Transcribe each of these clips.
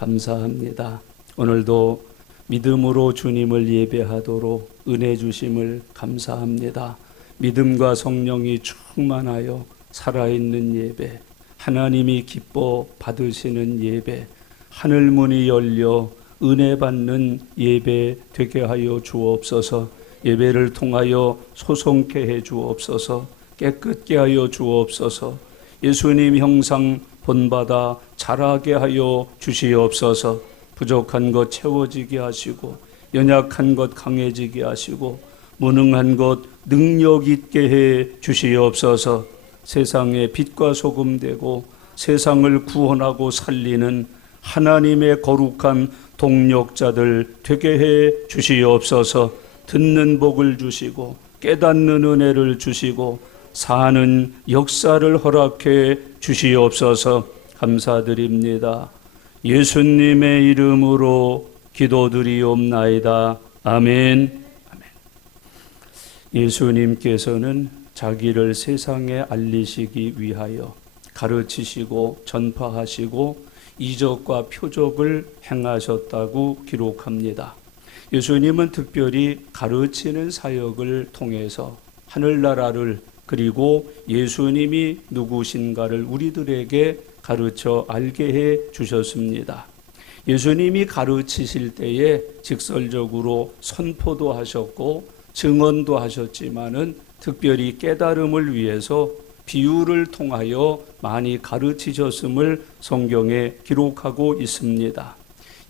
감사합니다. 오늘도 믿음으로 주님을 예배하도록 은혜 주심을 감사합니다. 믿음과 성령이 충만하여 살아있는 예배, 하나님이 기뻐 받으시는 예배, 하늘문이 열려 은혜 받는 예배 되게 하여 주옵소서. 예배를 통하여 소송케 해 주옵소서. 깨끗게 하여 주옵소서. 예수님 형상 본받아 자라게 하여 주시옵소서. 부족한 것 채워지게 하시고, 연약한 것 강해지게 하시고, 무능한 것 능력 있게 해 주시옵소서. 세상에 빛과 소금 되고 세상을 구원하고 살리는 하나님의 거룩한 동력자들 되게 해 주시옵소서. 듣는 복을 주시고 깨닫는 은혜를 주시고 사는 역사를 허락해 주시옵소서. 감사드립니다. 예수님의 이름으로 기도드리옵나이다. 아멘. 예수님께서는 자기를 세상에 알리시기 위하여 가르치시고 전파하시고 이적과 표적을 행하셨다고 기록합니다. 예수님은 특별히 가르치는 사역을 통해서 하늘나라를, 그리고 예수님이 누구신가를 우리들에게 가르쳐 알게 해 주셨습니다. 예수님이 가르치실 때에 직설적으로 선포도 하셨고 증언도 하셨지만은 특별히 깨달음을 위해서 비유를 통하여 많이 가르치셨음을 성경에 기록하고 있습니다.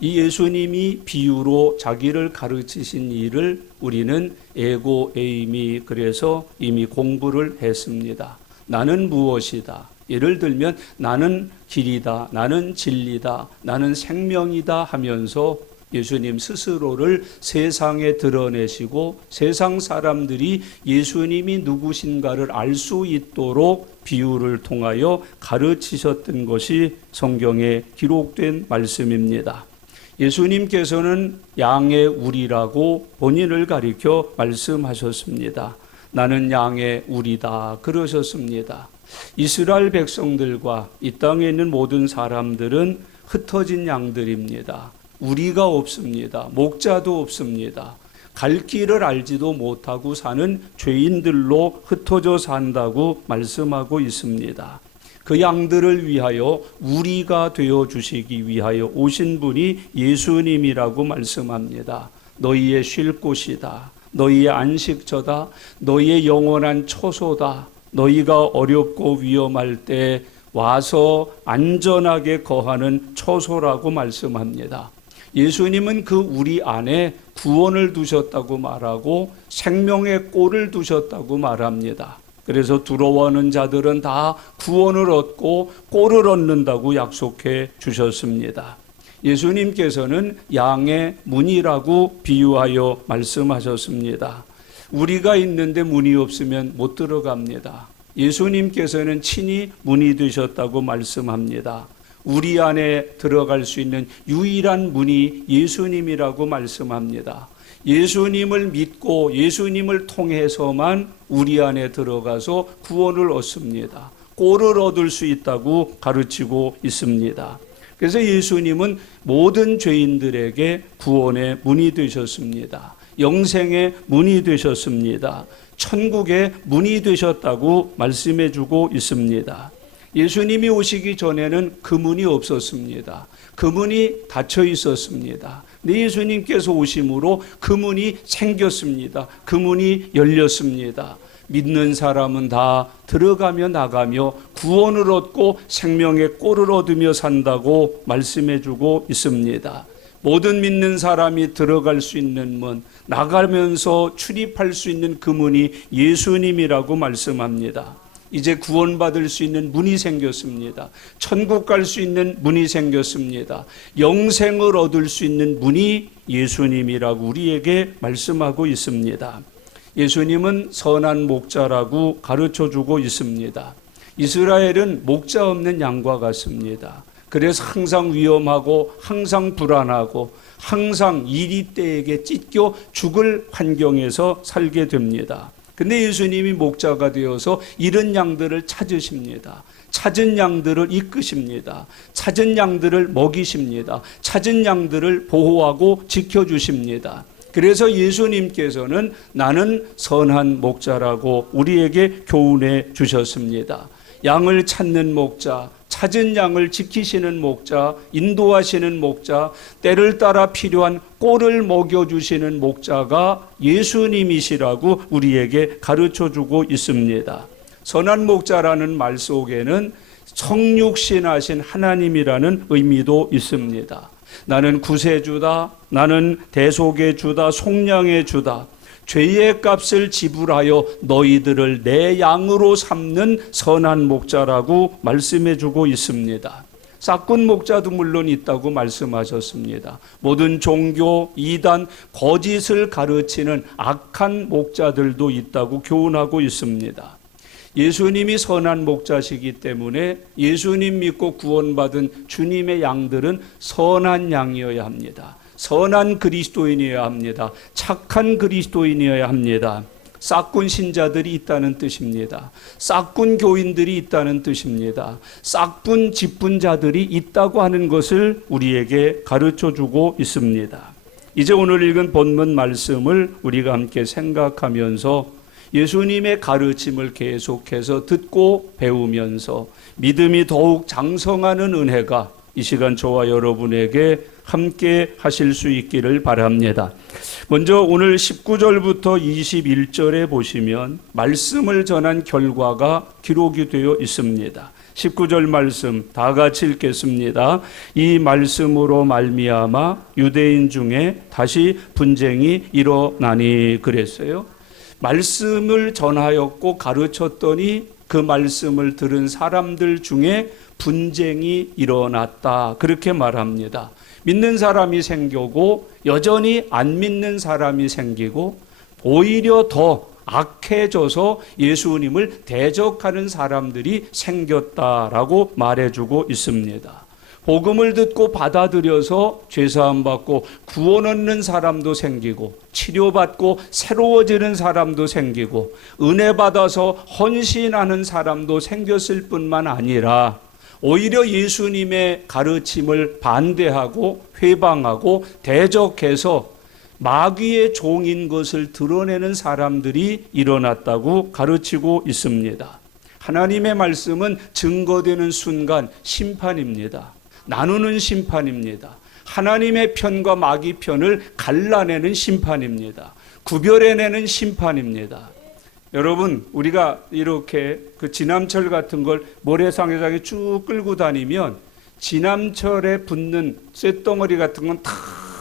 이 예수님이 비유로 자기를 가르치신 일을 우리는 에고 에이미, 그래서 이미 공부를 했습니다. 나는 무엇이다. 예를 들면 나는 길이다, 나는 진리다, 나는 생명이다 하면서 예수님 스스로를 세상에 드러내시고 세상 사람들이 예수님이 누구신가를 알 수 있도록 비유를 통하여 가르치셨던 것이 성경에 기록된 말씀입니다. 예수님께서는 양의 우리라고 본인을 가리켜 말씀하셨습니다. 나는 양의 우리다 그러셨습니다. 이스라엘 백성들과 이 땅에 있는 모든 사람들은 흩어진 양들입니다. 우리가 없습니다. 목자도 없습니다. 갈 길을 알지도 못하고 사는 죄인들로 흩어져 산다고 말씀하고 있습니다. 그 양들을 위하여 우리가 되어 주시기 위하여 오신 분이 예수님이라고 말씀합니다. 너희의 쉴 곳이다. 너희의 안식처다. 너희의 영원한 처소다. 너희가 어렵고 위험할 때 와서 안전하게 거하는 처소라고 말씀합니다. 예수님은 그 우리 안에 구원을 두셨다고 말하고 생명의 꼴을 두셨다고 말합니다. 그래서 들어오는 자들은 다 구원을 얻고 꼴을 얻는다고 약속해 주셨습니다. 예수님께서는 양의 문이라고 비유하여 말씀하셨습니다. 우리가 있는데 문이 없으면 못 들어갑니다. 예수님께서는 친히 문이 되셨다고 말씀합니다. 우리 안에 들어갈 수 있는 유일한 문이 예수님이라고 말씀합니다. 예수님을 믿고 예수님을 통해서만 우리 안에 들어가서 구원을 얻습니다. 꼴을 얻을 수 있다고 가르치고 있습니다. 그래서 예수님은 모든 죄인들에게 구원의 문이 되셨습니다. 영생의 문이 되셨습니다. 천국의 문이 되셨다고 말씀해 주고 있습니다. 예수님이 오시기 전에는 그 문이 없었습니다. 그 문이 닫혀 있었습니다. 근데 예수님께서 오심으로 그 문이 생겼습니다. 그 문이 열렸습니다. 믿는 사람은 다 들어가며 나가며 구원을 얻고 생명의 꼴을 얻으며 산다고 말씀해 주고 있습니다. 모든 믿는 사람이 들어갈 수 있는 문, 나가면서 출입할 수 있는 그 문이 예수님이라고 말씀합니다. 이제 구원받을 수 있는 문이 생겼습니다. 천국 갈 수 있는 문이 생겼습니다. 영생을 얻을 수 있는 문이 예수님이라고 우리에게 말씀하고 있습니다. 예수님은 선한 목자라고 가르쳐주고 있습니다. 이스라엘은 목자 없는 양과 같습니다. 그래서 항상 위험하고 항상 불안하고 항상 이리떼에게 찢겨 죽을 환경에서 살게 됩니다. 근데 예수님이 목자가 되어서 이런 양들을 찾으십니다. 찾은 양들을 이끄십니다. 찾은 양들을 먹이십니다. 찾은 양들을 보호하고 지켜주십니다. 그래서 예수님께서는 나는 선한 목자라고 우리에게 교훈해 주셨습니다. 양을 찾는 목자, 찾은 양을 지키시는 목자, 인도하시는 목자, 때를 따라 필요한 꼴을 먹여주시는 목자가 예수님이시라고 우리에게 가르쳐주고 있습니다. 선한 목자라는 말 속에는 성육신하신 하나님이라는 의미도 있습니다. 나는 구세주다, 나는 대속의 주다, 속량의 주다, 죄의 값을 지불하여 너희들을 내 양으로 삼는 선한 목자라고 말씀해주고 있습니다. 싹군 목자도 물론 있다고 말씀하셨습니다. 모든 종교, 이단, 거짓을 가르치는 악한 목자들도 있다고 교훈하고 있습니다. 예수님이 선한 목자시기 때문에 예수님 믿고 구원받은 주님의 양들은 선한 양이어야 합니다. 선한 그리스도인이어야 합니다. 착한 그리스도인이어야 합니다. 싹군 신자들이 있다는 뜻입니다. 싹군 교인들이 있다는 뜻입니다. 싹군 직분자들이 있다고 하는 것을 우리에게 가르쳐주고 있습니다. 이제 오늘 읽은 본문 말씀을 우리가 함께 생각하면서 예수님의 가르침을 계속해서 듣고 배우면서 믿음이 더욱 장성하는 은혜가 이 시간 저와 여러분에게 함께 하실 수 있기를 바랍니다. 먼저 오늘 19절부터 21절에 보시면 말씀을 전한 결과가 기록이 되어 있습니다. 19절 말씀 다 같이 읽겠습니다. 이 말씀으로 말미암아 유대인 중에 다시 분쟁이 일어나니 그랬어요. 말씀을 전하였고 가르쳤더니 그 말씀을 들은 사람들 중에 분쟁이 일어났다. 그렇게 말합니다. 믿는 사람이 생기고 여전히 안 믿는 사람이 생기고 오히려 더 악해져서 예수님을 대적하는 사람들이 생겼다라고 말해주고 있습니다. 복음을 듣고 받아들여서 죄사함 받고 구원 얻는 사람도 생기고 치료받고 새로워지는 사람도 생기고 은혜 받아서 헌신하는 사람도 생겼을 뿐만 아니라 오히려 예수님의 가르침을 반대하고 회방하고 대적해서 마귀의 종인 것을 드러내는 사람들이 일어났다고 가르치고 있습니다. 하나님의 말씀은 증거되는 순간 심판입니다. 나누는 심판입니다. 하나님의 편과 마귀 편을 갈라내는 심판입니다. 구별해내는 심판입니다. 여러분, 우리가 이렇게 그 지남철 같은 걸 모래상에장에 쭉 끌고 다니면 지남철에 붙는 쇳덩어리 같은 건 다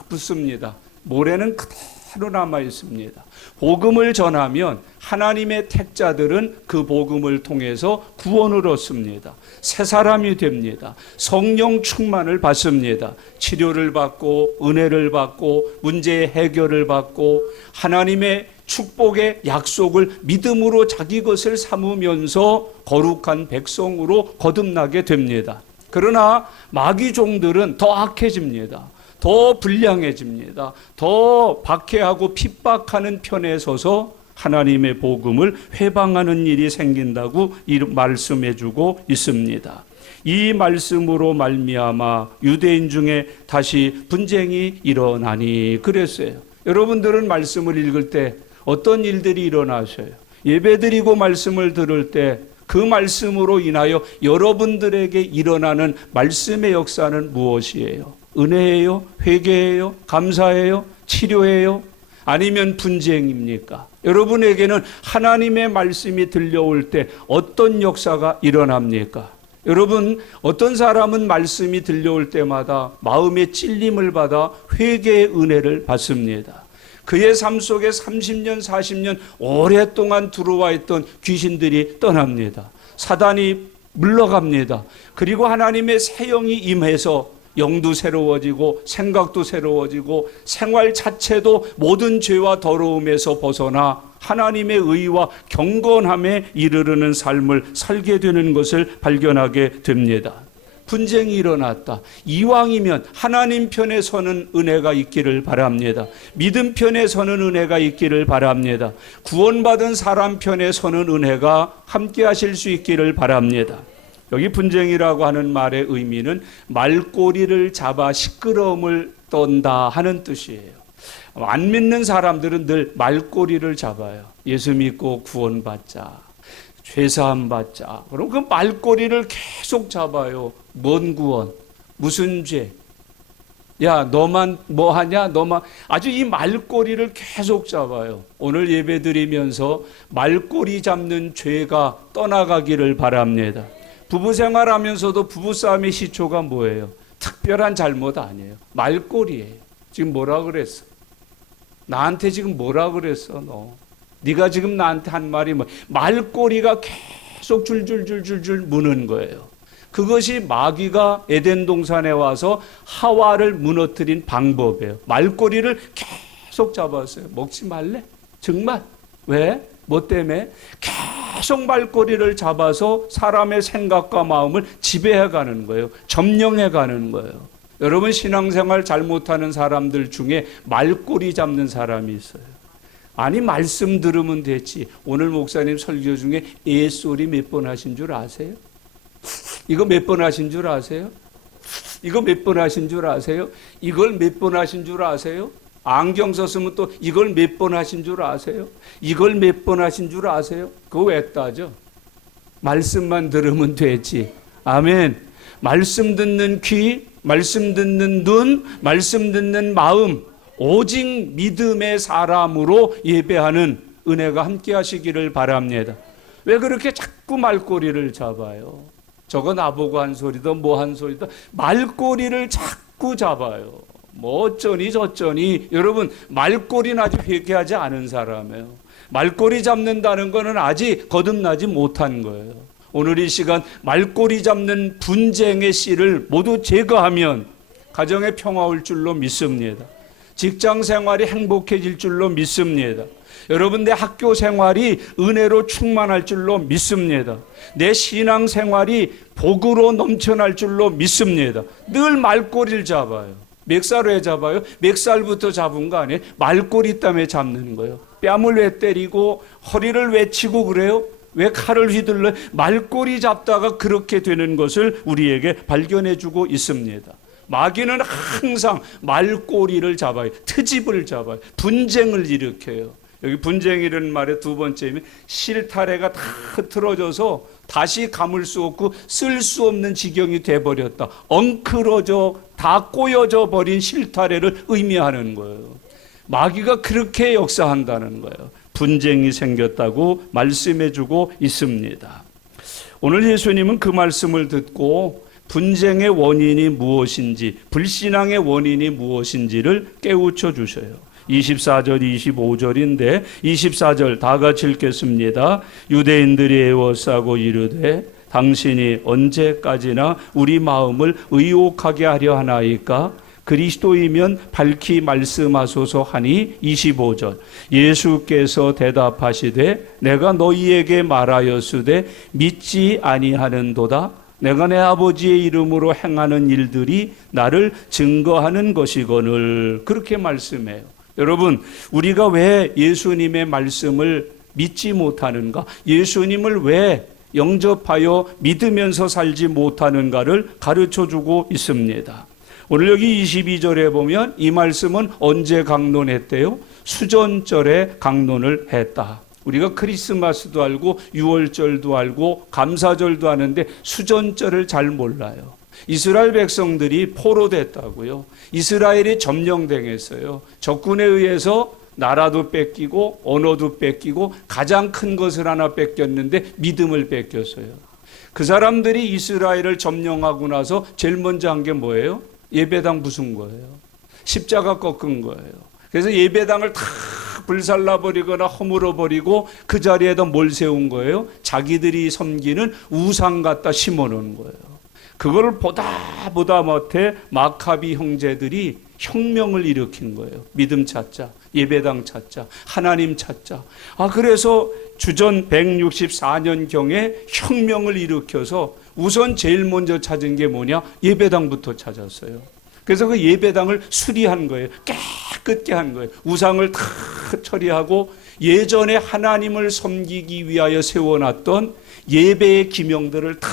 붙습니다. 모래는 그대로 남아 있습니다. 복음을 전하면 하나님의 택자들은 그 복음을 통해서 구원을 얻습니다. 새 사람이 됩니다. 성령 충만을 받습니다. 치료를 받고 은혜를 받고 문제의 해결을 받고 하나님의 축복의 약속을 믿음으로 자기 것을 삼으면서 거룩한 백성으로 거듭나게 됩니다. 그러나 마귀 종들은 더 악해집니다. 더 불량해집니다. 더 박해하고 핍박하는 편에 서서 하나님의 복음을 회방하는 일이 생긴다고 말씀해주고 있습니다. 이 말씀으로 말미암아 유대인 중에 다시 분쟁이 일어나니 그랬어요. 여러분들은 말씀을 읽을 때 어떤 일들이 일어나셔요? 예배드리고 말씀을 들을 때 그 말씀으로 인하여 여러분들에게 일어나는 말씀의 역사는 무엇이에요? 은혜예요? 회개예요? 감사예요? 치료예요? 아니면 분쟁입니까? 여러분에게는 하나님의 말씀이 들려올 때 어떤 역사가 일어납니까? 여러분, 어떤 사람은 말씀이 들려올 때마다 마음의 찔림을 받아 회개의 은혜를 받습니다. 그의 삶 속에 30년, 40년 오랫동안 들어와 있던 귀신들이 떠납니다. 사단이 물러갑니다. 그리고 하나님의 새 영이 임해서 영도 새로워지고 생각도 새로워지고 생활 자체도 모든 죄와 더러움에서 벗어나 하나님의 의와 경건함에 이르르는 삶을 살게 되는 것을 발견하게 됩니다. 분쟁이 일어났다. 이왕이면 하나님 편에 서는 은혜가 있기를 바랍니다. 믿음 편에 서는 은혜가 있기를 바랍니다. 구원받은 사람 편에 서는 은혜가 함께 하실 수 있기를 바랍니다. 여기 분쟁이라고 하는 말의 의미는 말꼬리를 잡아 시끄러움을 떤다 하는 뜻이에요. 안 믿는 사람들은 늘 말꼬리를 잡아요. 예수 믿고 구원받자, 죄사함 받자. 그럼 그 말꼬리를 계속 잡아요. 뭔 구원? 무슨 죄? 야, 너만 뭐 하냐? 너만. 아주 이 말꼬리를 계속 잡아요. 오늘 예배 드리면서 말꼬리 잡는 죄가 떠나가기를 바랍니다. 부부 생활하면서도 부부싸움의 시초가 뭐예요? 특별한 잘못 아니에요. 말꼬리예요. 지금 뭐라 그랬어? 나한테 지금 뭐라 그랬어, 너? 네가 지금 나한테 한 말이 뭐? 말꼬리가 계속 줄줄줄줄줄 무는 거예요. 그것이 마귀가 에덴 동산에 와서 하와를 무너뜨린 방법이에요. 말꼬리를 계속 잡았어요. 먹지 말래? 정말? 왜? 뭐 때문에? 계속 말꼬리를 잡아서 사람의 생각과 마음을 지배해가는 거예요. 점령해가는 거예요. 여러분, 신앙생활 잘못하는 사람들 중에 말꼬리 잡는 사람이 있어요. 아니, 말씀 들으면 됐지. 오늘 목사님 설교 중에 애소리 몇 번 하신 줄 아세요? 이거 몇 번 하신 줄 아세요? 이거 몇 번 하신 줄 아세요? 이걸 몇 번 하신 줄 아세요? 안경 썼으면 또 이걸 몇 번 하신 줄 아세요? 이걸 몇 번 하신 줄 아세요? 그거 왜 따져? 말씀만 들으면 되지. 아멘. 말씀 듣는 귀, 말씀 듣는 눈, 말씀 듣는 마음, 오직 믿음의 사람으로 예배하는 은혜가 함께 하시기를 바랍니다. 왜 그렇게 자꾸 말꼬리를 잡아요? 저거 나보고 한 소리도 뭐 한 소리도 말꼬리를 자꾸 잡아요. 뭐 어쩌니 저쩌니. 여러분, 말꼬리는 아직 회개하지 않은 사람이에요. 말꼬리 잡는다는 거는 아직 거듭나지 못한 거예요. 오늘 이 시간 말꼬리 잡는 분쟁의 씨를 모두 제거하면 가정의 평화 올 줄로 믿습니다. 직장 생활이 행복해질 줄로 믿습니다. 여러분, 내 학교 생활이 은혜로 충만할 줄로 믿습니다. 내 신앙 생활이 복으로 넘쳐날 줄로 믿습니다. 늘 말꼬리를 잡아요. 멱살을 잡아요? 멱살부터 잡은 거 아니에요? 말꼬리 때문에 잡는 거예요. 뺨을 왜 때리고 허리를 왜 치고 그래요? 왜 칼을 휘둘러? 말꼬리 잡다가 그렇게 되는 것을 우리에게 발견해주고 있습니다. 마귀는 항상 말꼬리를 잡아요. 트집을 잡아요. 분쟁을 일으켜요. 여기 분쟁이라는 말의 두 번째는 실타래가 다 흐트러져서 다시 감을 수 없고 쓸 수 없는 지경이 돼버렸다. 엉클어져 다 꼬여져 버린 실타래를 의미하는 거예요. 마귀가 그렇게 역사한다는 거예요. 분쟁이 생겼다고 말씀해주고 있습니다. 오늘 예수님은 그 말씀을 듣고 분쟁의 원인이 무엇인지, 불신앙의 원인이 무엇인지를 깨우쳐 주셔요. 24절, 25절인데 24절 다 같이 읽겠습니다. 유대인들이 애워싸고 이르되 당신이 언제까지나 우리 마음을 의혹하게 하려 하나이까? 그리스도이면 밝히 말씀하소서 하니 25절 예수께서 대답하시되 내가 너희에게 말하였으되 믿지 아니하는도다. 내가 내 아버지의 이름으로 행하는 일들이 나를 증거하는 것이거늘. 그렇게 말씀해요. 여러분, 우리가 왜 예수님의 말씀을 믿지 못하는가? 예수님을 왜 영접하여 믿으면서 살지 못하는가를 가르쳐주고 있습니다. 오늘 여기 22절에 보면 이 말씀은 언제 강론했대요? 수전절에 강론을 했다. 우리가 크리스마스도 알고 6월절도 알고 감사절도 하는데 수전절을 잘 몰라요. 이스라엘 백성들이 포로됐다고요. 이스라엘이 점령당했어요. 적군에 의해서 나라도 뺏기고 언어도 뺏기고 가장 큰 것을 하나 뺏겼는데 믿음을 뺏겼어요. 그 사람들이 이스라엘을 점령하고 나서 제일 먼저 한 게 뭐예요? 예배당 부순 거예요. 십자가 꺾은 거예요. 그래서 예배당을 다 불살라버리거나 허물어버리고 그 자리에다 뭘 세운 거예요? 자기들이 섬기는 우상 갖다 심어놓은 거예요. 그걸 보다 못해 마카비 형제들이 혁명을 일으킨 거예요. 믿음 찾자, 예배당 찾자, 하나님 찾자. 그래서 주전 164년경에 혁명을 일으켜서 우선 제일 먼저 찾은 게 뭐냐? 예배당부터 찾았어요. 그래서 그 예배당을 수리한 거예요. 깨끗게 한 거예요. 우상을 다 처리하고 예전에 하나님을 섬기기 위하여 세워놨던 예배의 기명들을 다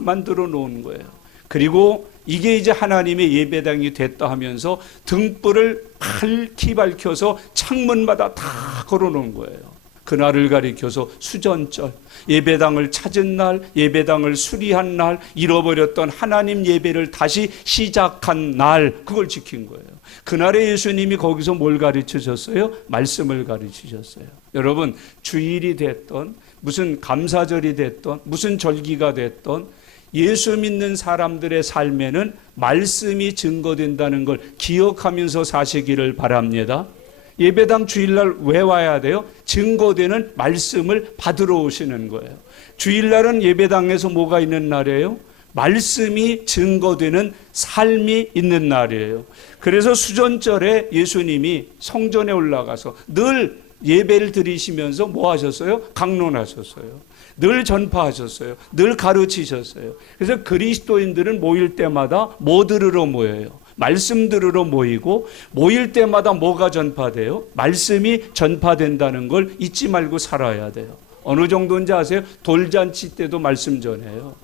만들어 놓은 거예요. 그리고 이게 이제 하나님의 예배당이 됐다 하면서 등불을 밝혀서 창문마다 다 걸어 놓은 거예요. 그날을 가리켜서 수전절, 예배당을 찾은 날, 예배당을 수리한 날, 잃어버렸던 하나님 예배를 다시 시작한 날, 그걸 지킨 거예요. 그날에 예수님이 거기서 뭘 가르치셨어요? 말씀을 가르치셨어요. 여러분, 주일이 됐던, 무슨 감사절이 됐던, 무슨 절기가 됐던, 예수 믿는 사람들의 삶에는 말씀이 증거된다는 걸 기억하면서 사시기를 바랍니다. 예배당 주일날 왜 와야 돼요? 증거되는 말씀을 받으러 오시는 거예요. 주일날은 예배당에서 뭐가 있는 날이에요? 말씀이 증거되는 삶이 있는 날이에요. 그래서 수전절에 예수님이 성전에 올라가서 늘 예배를 드리시면서 뭐 하셨어요? 강론하셨어요. 늘 전파하셨어요. 늘 가르치셨어요. 그래서 그리스도인들은 모일 때마다 뭐 들으러 모여요? 말씀 들으러 모이고, 모일 때마다 뭐가 전파돼요? 말씀이 전파된다는 걸 잊지 말고 살아야 돼요. 어느 정도인지 아세요? 돌잔치 때도 말씀 전해요.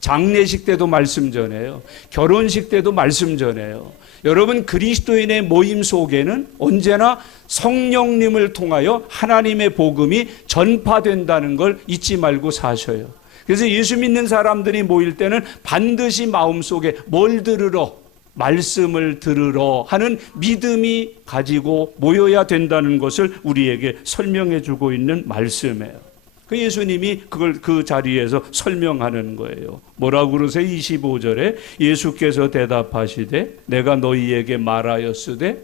장례식 때도 말씀 전해요. 결혼식 때도 말씀 전해요. 여러분, 그리스도인의 모임 속에는 언제나 성령님을 통하여 하나님의 복음이 전파된다는 걸 잊지 말고 사셔요. 그래서 예수 믿는 사람들이 모일 때는 반드시 마음속에 뭘 들으러? 말씀을 들으러 하는 믿음이 가지고 모여야 된다는 것을 우리에게 설명해 주고 있는 말씀이에요. 그 예수님이 그걸 그 자리에서 설명하는 거예요. 뭐라고 그러세요? 25절에 예수께서 대답하시되 내가 너희에게 말하였으되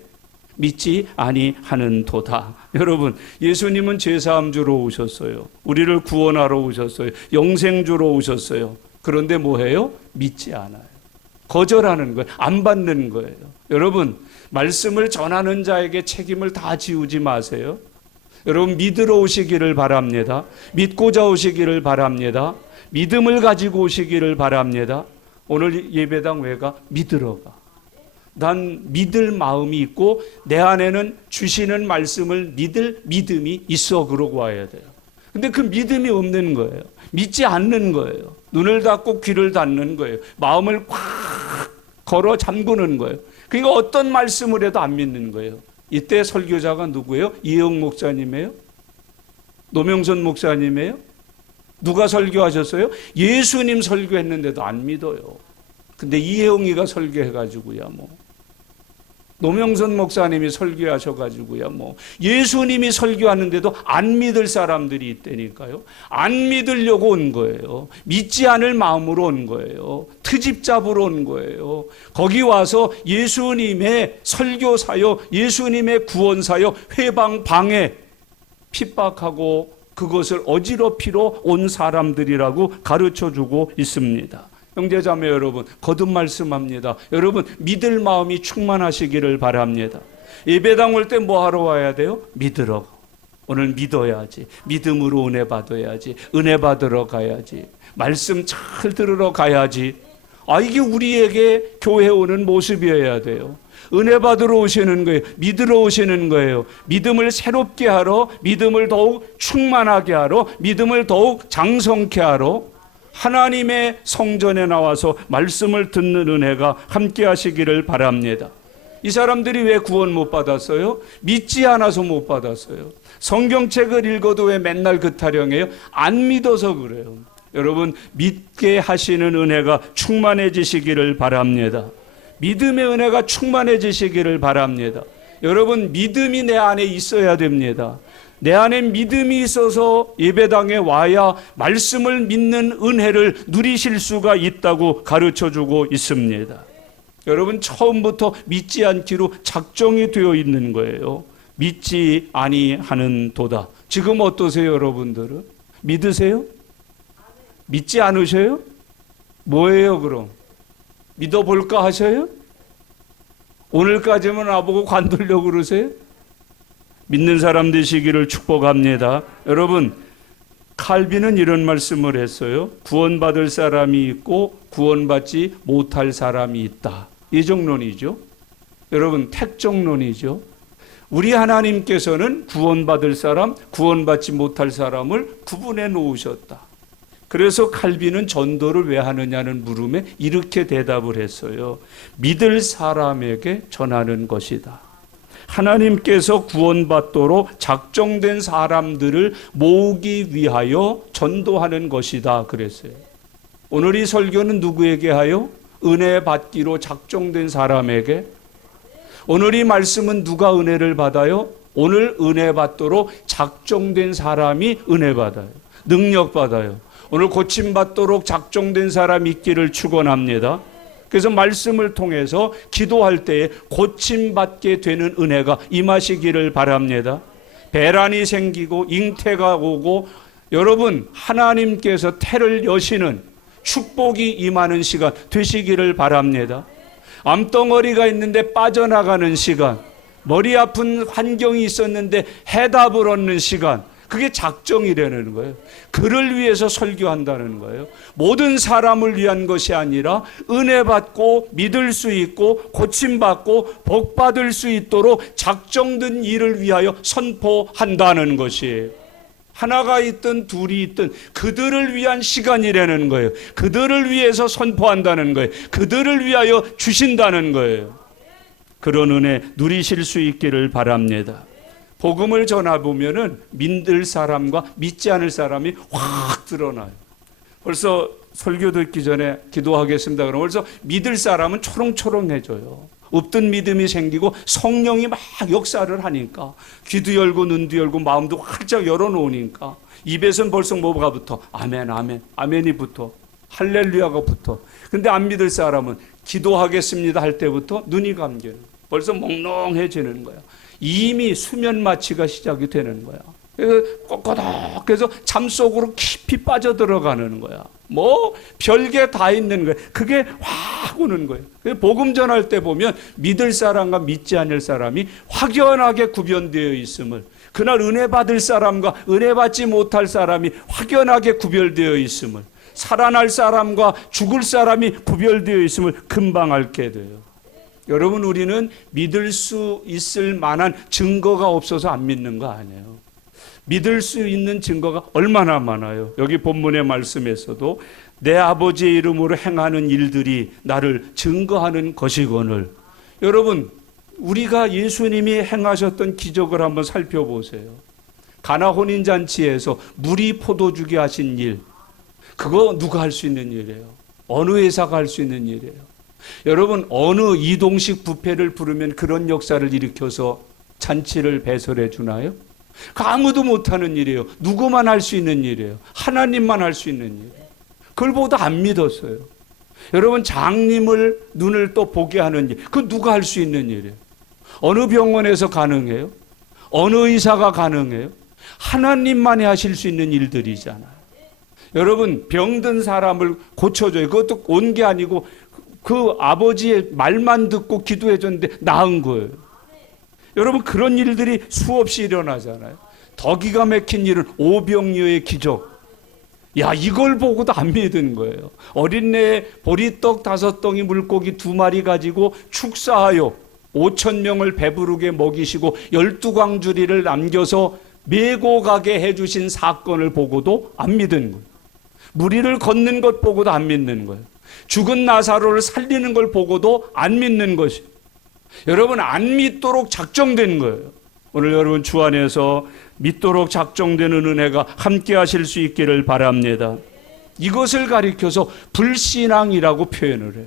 믿지 아니하는도다. 여러분, 예수님은 죄사함 주러 오셨어요. 우리를 구원하러 오셨어요. 영생 주러 오셨어요. 그런데 뭐해요? 믿지 않아요. 거절하는 거예요. 안 받는 거예요. 여러분, 말씀을 전하는 자에게 책임을 다 지우지 마세요. 여러분, 믿으러 오시기를 바랍니다. 믿고자 오시기를 바랍니다. 믿음을 가지고 오시기를 바랍니다. 오늘 예배당 왜 가? 믿으러 가. 난 믿을 마음이 있고 내 안에는 주시는 말씀을 믿을 믿음이 있어. 그러고 와야 돼요. 근데 그 믿음이 없는 거예요. 믿지 않는 거예요. 눈을 닫고 귀를 닫는 거예요. 마음을 꽉 걸어 잠그는 거예요. 그러니까 어떤 말씀을 해도 안 믿는 거예요. 이때 설교자가 누구예요? 이혜영 목사님이에요? 노명선 목사님이에요? 누가 설교하셨어요? 예수님 설교했는데도 안 믿어요. 근데 이혜영이가 설교해가지고야 뭐, 노명선 목사님이 설교하셔가지고야 뭐, 예수님이 설교하는데도 안 믿을 사람들이 있다니까요. 안 믿으려고 온 거예요. 믿지 않을 마음으로 온 거예요. 트집 잡으러 온 거예요. 거기 와서 예수님의 설교사요, 예수님의 구원사요, 회방 방해, 핍박하고 그것을 어지럽히러 온 사람들이라고 가르쳐주고 있습니다. 형제자매 여러분, 거듭 말씀합니다. 여러분, 믿을 마음이 충만하시기를 바랍니다. 예배당 올 때 뭐 하러 와야 돼요? 믿으러. 오늘 믿어야지. 믿음으로 은혜 받아야지. 은혜 받으러 가야지. 말씀 잘 들으러 가야지. 이게 우리에게 교회 오는 모습이어야 돼요. 은혜 받으러 오시는 거예요. 믿으러 오시는 거예요. 믿음을 새롭게 하러, 믿음을 더욱 충만하게 하러, 믿음을 더욱 장성케 하러 하나님의 성전에 나와서 말씀을 듣는 은혜가 함께 하시기를 바랍니다. 이 사람들이 왜 구원 못 받았어요? 믿지 않아서 못 받았어요. 성경책을 읽어도 왜 맨날 그 타령해요? 안 믿어서 그래요. 여러분, 믿게 하시는 은혜가 충만해지시기를 바랍니다. 믿음의 은혜가 충만해지시기를 바랍니다. 여러분, 믿음이 내 안에 있어야 됩니다. 내 안에 믿음이 있어서 예배당에 와야 말씀을 믿는 은혜를 누리실 수가 있다고 가르쳐주고 있습니다. 여러분, 처음부터 믿지 않기로 작정이 되어 있는 거예요. 믿지 아니하는도다. 지금 어떠세요, 여러분들은? 믿으세요? 믿지 않으셔요? 뭐예요, 그럼? 믿어볼까 하셔요? 오늘까지만 나보고 관두려고 그러세요? 믿는 사람 되시기를 축복합니다. 여러분, 칼빈은 이런 말씀을 했어요. 구원받을 사람이 있고 구원받지 못할 사람이 있다. 예정론이죠. 여러분, 택정론이죠. 우리 하나님께서는 구원받을 사람, 구원받지 못할 사람을 구분해 놓으셨다. 그래서 칼빈은 전도를 왜 하느냐는 물음에 이렇게 대답을 했어요. 믿을 사람에게 전하는 것이다. 하나님께서 구원받도록 작정된 사람들을 모으기 위하여 전도하는 것이다 그랬어요. 오늘 이 설교는 누구에게 하여? 은혜 받기로 작정된 사람에게. 오늘 이 말씀은 누가 은혜를 받아요? 오늘 은혜 받도록 작정된 사람이 은혜 받아요. 능력 받아요. 오늘 고침받도록 작정된 사람이 있기를 축원합니다. 그래서 말씀을 통해서 기도할 때에 고침받게 되는 은혜가 임하시기를 바랍니다. 배란이 생기고 잉태가 오고 여러분 하나님께서 태를 여시는 축복이 임하는 시간 되시기를 바랍니다. 암덩어리가 있는데 빠져나가는 시간, 머리 아픈 환경이 있었는데 해답을 얻는 시간, 그게 작정이라는 거예요. 그를 위해서 설교한다는 거예요. 모든 사람을 위한 것이 아니라 은혜 받고 믿을 수 있고 고침받고 복 받을 수 있도록 작정된 일을 위하여 선포한다는 것이에요. 하나가 있든 둘이 있든 그들을 위한 시간이라는 거예요. 그들을 위해서 선포한다는 거예요. 그들을 위하여 주신다는 거예요. 그런 은혜 누리실 수 있기를 바랍니다. 복음을 전해보면은 믿을 사람과 믿지 않을 사람이 확 드러나요. 벌써 설교 듣기 전에 기도하겠습니다. 그러면 벌써 믿을 사람은 초롱초롱해져요. 없던 믿음이 생기고 성령이 막 역사를 하니까 귀도 열고 눈도 열고 마음도 활짝 열어놓으니까 입에서는 벌써 뭐가 붙어? 아멘, 아멘, 아멘이 붙어. 할렐루야가 붙어. 근데 안 믿을 사람은 기도하겠습니다 할 때부터 눈이 감겨요. 벌써 몽롱해지는 거야. 이미 수면 마취가 시작이 되는 거야. 그래서 꼬꼬덕해서 잠 속으로 깊이 빠져들어가는 거야. 뭐 별게 다 있는 거야. 그게 확 오는 거예요. 복음 전할 때 보면 믿을 사람과 믿지 않을 사람이 확연하게 구별되어 있음을, 그날 은혜 받을 사람과 은혜 받지 못할 사람이 확연하게 구별되어 있음을, 살아날 사람과 죽을 사람이 구별되어 있음을 금방 알게 돼요. 여러분, 우리는 믿을 수 있을 만한 증거가 없어서 안 믿는 거 아니에요. 믿을 수 있는 증거가 얼마나 많아요. 여기 본문의 말씀에서도 내 아버지의 이름으로 행하는 일들이 나를 증거하는 것이거늘. 여러분, 우리가 예수님이 행하셨던 기적을 한번 살펴보세요. 가나 혼인잔치에서 물이 포도주게 하신 일, 그거 누가 할 수 있는 일이에요? 어느 회사가 할 수 있는 일이에요? 여러분, 어느 이동식 뷔페를 부르면 그런 역사를 일으켜서 잔치를 배설해 주나요? 그 아무도 못하는 일이에요. 누구만 할 수 있는 일이에요. 하나님만 할 수 있는 일이에요. 그걸 보고도 안 믿었어요. 여러분, 장님을 눈을 또 보게 하는 일, 그 누가 할 수 있는 일이에요? 어느 병원에서 가능해요? 어느 의사가 가능해요? 하나님만이 하실 수 있는 일들이잖아요. 여러분, 병든 사람을 고쳐줘요. 그것도 온 게 아니고 그 아버지의 말만 듣고 기도해 줬는데 나은 거예요. 여러분, 그런 일들이 수없이 일어나잖아요. 더 기가 막힌 일은 오병이어의 기적. 야, 이걸 보고도 안 믿은 거예요. 어린애에 보리떡 5덩이 물고기 2마리 가지고 축사하여 5,000명을 배부르게 먹이시고 12광주리를 남겨서 메고 가게 해주신 사건을 보고도 안 믿은 거예요. 무리를 걷는 것 보고도 안 믿는 거예요. 죽은 나사로를 살리는 걸 보고도 안 믿는 것이. 여러분, 안 믿도록 작정된 거예요. 오늘 여러분 주 안에서 믿도록 작정되는 은혜가 함께 하실 수 있기를 바랍니다. 이것을 가리켜서 불신앙이라고 표현을 해요.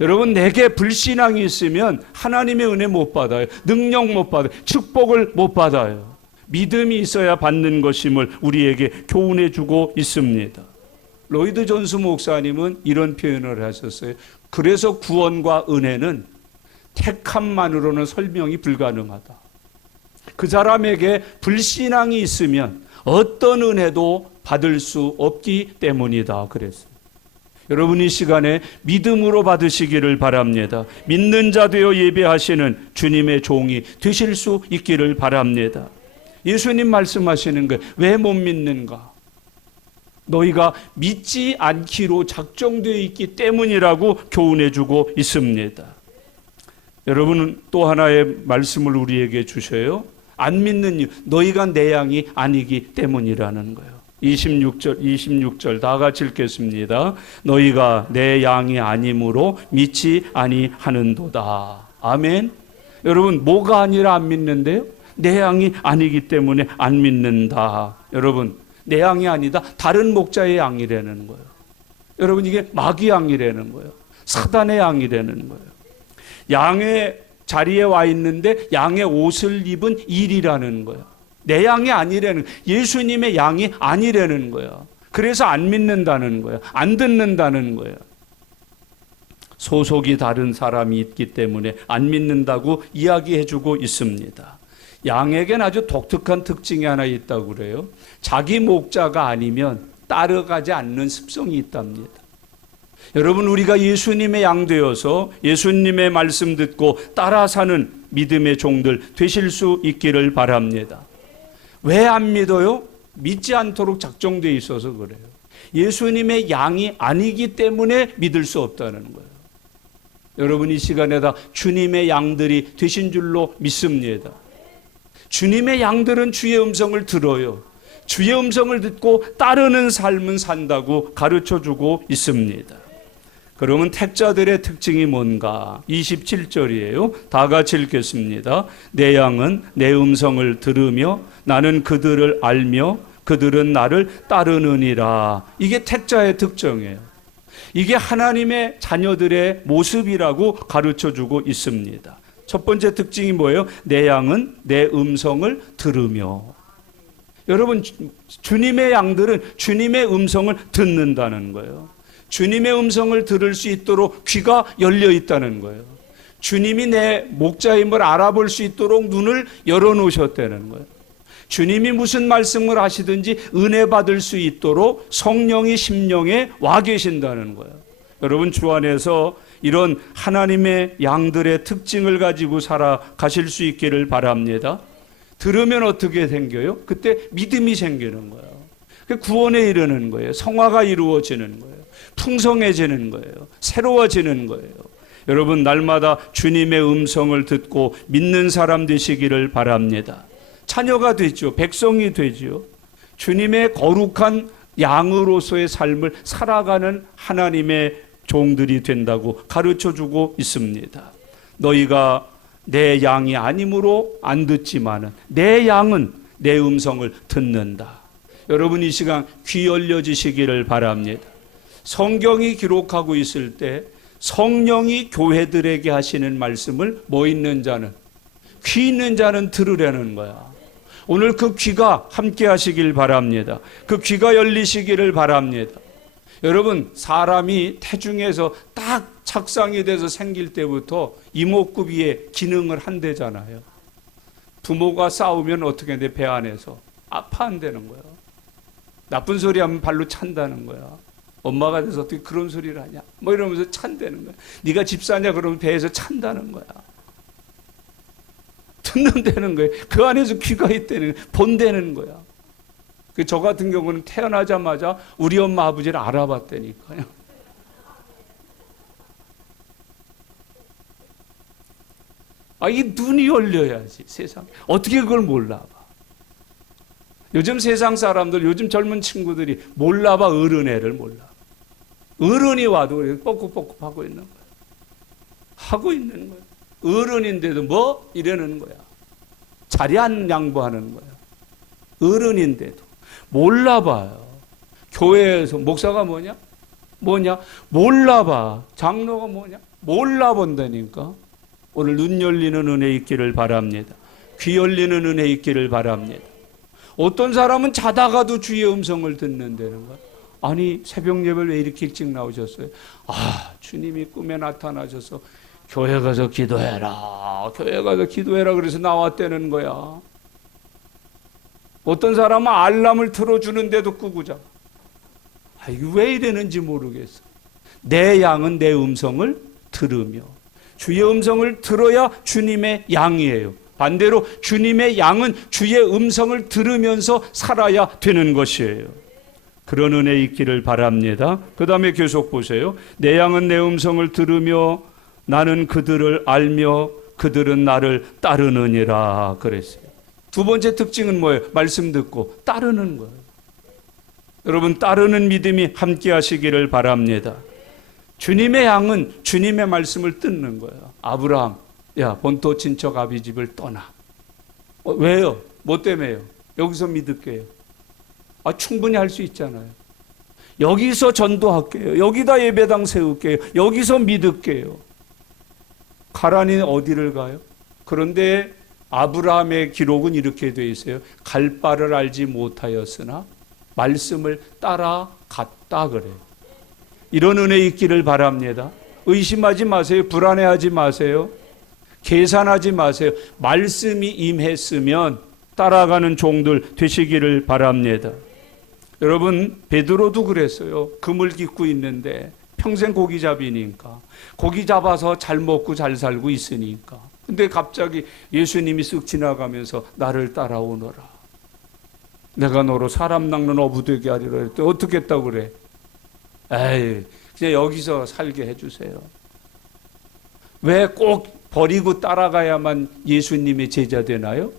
여러분, 내게 불신앙이 있으면 하나님의 은혜 못 받아요. 능력 못 받아요. 축복을 못 받아요. 믿음이 있어야 받는 것임을 우리에게 교훈해 주고 있습니다. 로이드 존스 목사님은 이런 표현을 하셨어요. 그래서 구원과 은혜는 택함만으로는 설명이 불가능하다. 그 사람에게 불신앙이 있으면 어떤 은혜도 받을 수 없기 때문이다 그랬어요. 여러분, 이 시간에 믿음으로 받으시기를 바랍니다. 믿는 자 되어 예배하시는 주님의 종이 되실 수 있기를 바랍니다. 예수님 말씀하시는 거예요. 왜 못 믿는가? 너희가 믿지 않기로 작정되어 있기 때문이라고 교훈해 주고 있습니다. 여러분은 또 하나의 말씀을 우리에게 주셔요. 안 믿는 이유, 너희가 내 양이 아니기 때문이라는 거예요. 26절 다 같이 읽겠습니다. 너희가 내 양이 아니므로 믿지 아니하는도다. 아멘. 여러분, 뭐가 아니라 안 믿는데요? 내 양이 아니기 때문에 안 믿는다. 여러분, 내 양이 아니다. 다른 목자의 양이라는 거예요. 여러분, 이게 마귀 양이라는 거예요. 사단의 양이라는 거예요. 양의 자리에 와 있는데 양의 옷을 입은 일이라는 거예요. 내 양이 아니라는, 예수님의 양이 아니라는 거예요. 그래서 안 믿는다는 거예요. 안 듣는다는 거예요. 소속이 다른 사람이 있기 때문에 안 믿는다고 이야기해주고 있습니다. 양에겐 아주 독특한 특징이 하나 있다고 그래요. 자기 목자가 아니면 따라가지 않는 습성이 있답니다. 여러분, 우리가 예수님의 양 되어서 예수님의 말씀 듣고 따라 사는 믿음의 종들 되실 수 있기를 바랍니다. 왜 안 믿어요? 믿지 않도록 작정되어 있어서 그래요. 예수님의 양이 아니기 때문에 믿을 수 없다는 거예요. 여러분, 이 시간에 다 주님의 양들이 되신 줄로 믿습니다. 주님의 양들은 주의 음성을 들어요. 주의 음성을 듣고 따르는 삶은 산다고 가르쳐주고 있습니다. 그러면 택자들의 특징이 뭔가? 27절이에요. 다 같이 읽겠습니다. 내 양은 내 음성을 들으며 나는 그들을 알며 그들은 나를 따르느니라. 이게 택자의 특징이에요. 이게 하나님의 자녀들의 모습이라고 가르쳐주고 있습니다. 첫 번째 특징이 뭐예요? 내 양은 내 음성을 들으며. 여러분, 주님의 양들은 주님의 음성을 듣는다는 거예요. 주님의 음성을 들을 수 있도록 귀가 열려 있다는 거예요. 주님이 내 목자임을 알아볼 수 있도록 눈을 열어놓으셨다는 거예요. 주님이 무슨 말씀을 하시든지 은혜 받을 수 있도록 성령이 심령에 와 계신다는 거예요. 여러분, 주 안에서 이런 하나님의 양들의 특징을 가지고 살아가실 수 있기를 바랍니다. 들으면 어떻게 생겨요? 그때 믿음이 생기는 거예요. 구원에 이르는 거예요. 성화가 이루어지는 거예요. 풍성해지는 거예요. 새로워지는 거예요. 여러분, 날마다 주님의 음성을 듣고 믿는 사람 되시기를 바랍니다. 자녀가 되죠. 백성이 되죠. 주님의 거룩한 양으로서의 삶을 살아가는 하나님의 종들이 된다고 가르쳐주고 있습니다. 너희가 내 양이 아니므로 안 듣지만은 내 양은 내 음성을 듣는다. 여러분, 이 시간 귀 열려지시기를 바랍니다. 성경이 기록하고 있을 때 성령이 교회들에게 하시는 말씀을 뭐 있는 자는, 귀 있는 자는 들으려는 거야. 오늘 그 귀가 함께 하시길 바랍니다. 그 귀가 열리시기를 바랍니다. 여러분, 사람이 태중에서 딱 착상이 돼서 생길 때부터 이목구비에 기능을 한대잖아요. 부모가 싸우면 어떻게 돼? 배 안에서 아파한다는 거야. 나쁜 소리 하면 발로 찬다는 거야. 엄마가 돼서 어떻게 그런 소리를 하냐? 뭐 이러면서 찬다는 거야. 네가 집 사냐? 그러면 배에서 찬다는 거야. 듣는다는 거예요. 그 안에서 귀가 있다는 거야. 본다는 거야. 저 같은 경우는 태어나자마자 우리 엄마 아버지를 알아봤다니까요. 이 눈이 열려야지, 세상에. 어떻게 그걸 몰라봐? 요즘 세상 사람들, 요즘 젊은 친구들이 몰라봐, 어른애를 몰라. 어른이 와도 뻐꾹뻐꾹 하고 있는 거야. 하고 있는 거야. 어른인데도 뭐? 이러는 거야. 자리 안 양보하는 거야. 어른인데도. 몰라봐요. 교회에서 목사가 뭐냐? 몰라봐. 장로가 뭐냐? 몰라본다니까. 오늘 눈 열리는 은혜 있기를 바랍니다. 귀 열리는 은혜 있기를 바랍니다. 어떤 사람은 자다가도 주의 음성을 듣는다는 거야. 아니, 새벽 예배를 왜 이렇게 일찍 나오셨어요? 주님이 꿈에 나타나셔서 교회 가서 기도해라. 교회 가서 기도해라. 그래서 나왔다는 거야. 어떤 사람은 알람을 틀어주는데도 끄고 자. 이게 왜 이러는지 모르겠어. 내 양은 내 음성을 들으며, 주의 음성을 들어야 주님의 양이에요. 반대로 주님의 양은 주의 음성을 들으면서 살아야 되는 것이에요. 그런 은혜 있기를 바랍니다. 그 다음에 계속 보세요. 내 양은 내 음성을 들으며 나는 그들을 알며 그들은 나를 따르느니라 그랬어요. 두 번째 특징은 뭐예요? 말씀 듣고 따르는 거예요. 여러분, 따르는 믿음이 함께 하시기를 바랍니다. 주님의 양은 주님의 말씀을 듣는 거예요. 아브라함, 야, 본토 친척 아비 집을 떠나. 왜요? 뭐 때문에요? 여기서 믿을게요. 충분히 할 수 있잖아요. 여기서 전도할게요. 여기다 예배당 세울게요. 여기서 믿을게요. 가라니 어디를 가요? 그런데 아브라함의 기록은 이렇게 되어 있어요. 갈 바를 알지 못하였으나 말씀을 따라갔다 그래요. 이런 은혜 있기를 바랍니다. 의심하지 마세요. 불안해하지 마세요. 계산하지 마세요. 말씀이 임했으면 따라가는 종들 되시기를 바랍니다. 여러분, 베드로도 그랬어요. 그물 깃고 있는데 평생 고기잡이니까, 고기 잡아서 잘 먹고 잘 살고 있으니까. 근데 갑자기 예수님이 쓱 지나가면서 나를 따라오너라. 내가 너로 사람 낚는 어부 되게 하리라 했더니 어떻게 했다고 그래? 에이, 그냥 여기서 살게 해주세요. 왜 꼭 버리고 따라가야만 예수님의 제자 되나요?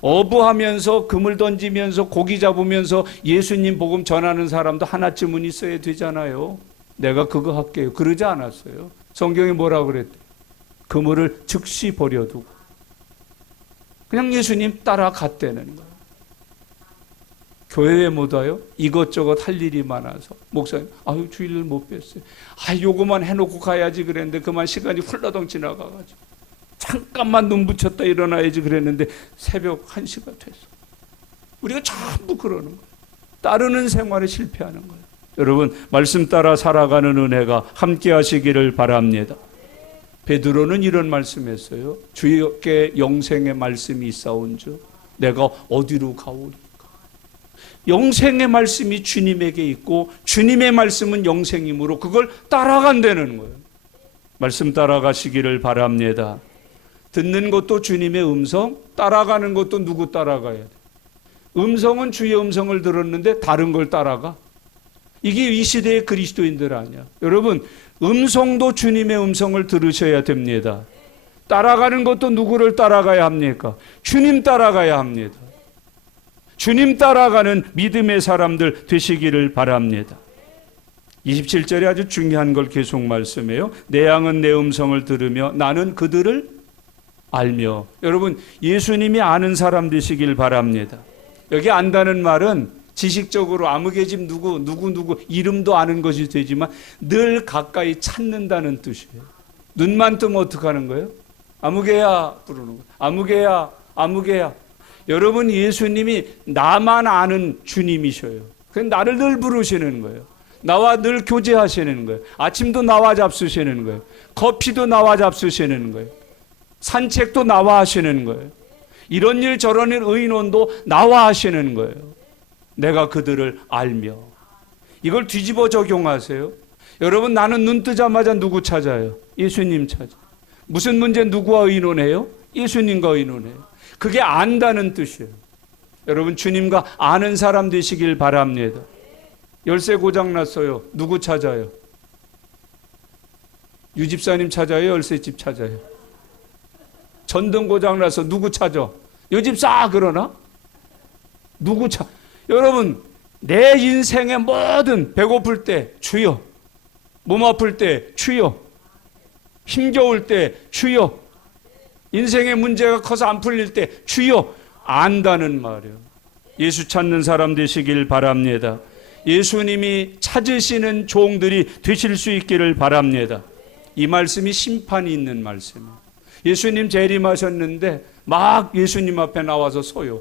어부하면서 그물 던지면서 고기 잡으면서 예수님 복음 전하는 사람도 하나쯤은 있어야 되잖아요. 내가 그거 할게요. 그러지 않았어요. 성경에 뭐라고 그랬대? 그물을 즉시 버려두고 그냥 예수님 따라갔다는 거예요. 교회에 못 와요? 이것저것 할 일이 많아서. 목사님, 주일을 못 뵀어요. 요거만 해놓고 가야지 그랬는데 그만 시간이 훌러덩 지나가가지고 잠깐만 눈 붙였다 일어나야지 그랬는데 새벽 1시가 됐어. 우리가 전부 그러는 거예요. 따르는 생활에 실패하는 거예요. 여러분, 말씀 따라 살아가는 은혜가 함께 하시기를 바랍니다. 베드로는 이런 말씀했어요. 주께 영생의 말씀이 있사온즉 내가 어디로 가오리까. 영생의 말씀이 주님에게 있고 주님의 말씀은 영생이므로 그걸 따라간다는 거예요. 말씀 따라가시기를 바랍니다. 듣는 것도 주님의 음성, 따라가는 것도 누구 따라가야 돼? 음성은 주의 음성을 들었는데 다른 걸 따라가? 이게 이 시대의 그리스도인들 아니야. 여러분, 음성도 주님의 음성을 들으셔야 됩니다. 따라가는 것도 누구를 따라가야 합니까? 주님 따라가야 합니다. 주님 따라가는 믿음의 사람들 되시기를 바랍니다. 27절에 아주 중요한 걸 계속 말씀해요. 내 양은 내 음성을 들으며 나는 그들을 알며. 여러분, 예수님이 아는 사람 되시길 바랍니다. 여기 안다는 말은 지식적으로 아무개 집 누구 이름도 아는 것이 되지만 늘 가까이 찾는다는 뜻이에요. 눈만 뜨면 어떻게 하는 거예요? 아무개야 부르는 거예요. 아무개야, 아무개야. 여러분, 예수님이 나만 아는 주님이셔요. 그냥 나를 늘 부르시는 거예요. 나와 늘 교제하시는 거예요. 아침도 나와 잡수시는 거예요. 커피도 나와 잡수시는 거예요. 산책도 나와 하시는 거예요. 이런 일 저런 일 의논도 나와 하시는 거예요. 내가 그들을 알며. 이걸 뒤집어 적용하세요. 여러분, 나는 눈 뜨자마자 누구 찾아요? 예수님 찾아. 무슨 문제 누구와 의논해요? 예수님과 의논해요. 그게 안다는 뜻이에요. 여러분, 주님과 아는 사람 되시길 바랍니다. 열쇠 고장났어요. 누구 찾아요? 유집사님 찾아요? 열쇠집 찾아요? 전등 고장나서 누구 찾아? 유집사 그러나? 누구 찾아? 여러분, 내 인생의 모든 배고플 때 주여, 몸 아플 때 주여, 힘겨울 때 주여, 인생의 문제가 커서 안 풀릴 때 주여 안다는 말이에요. 예수 찾는 사람 되시길 바랍니다. 예수님이 찾으시는 종들이 되실 수 있기를 바랍니다. 이 말씀이 심판이 있는 말씀이에요. 예수님 재림하셨는데 막 예수님 앞에 나와서 서요.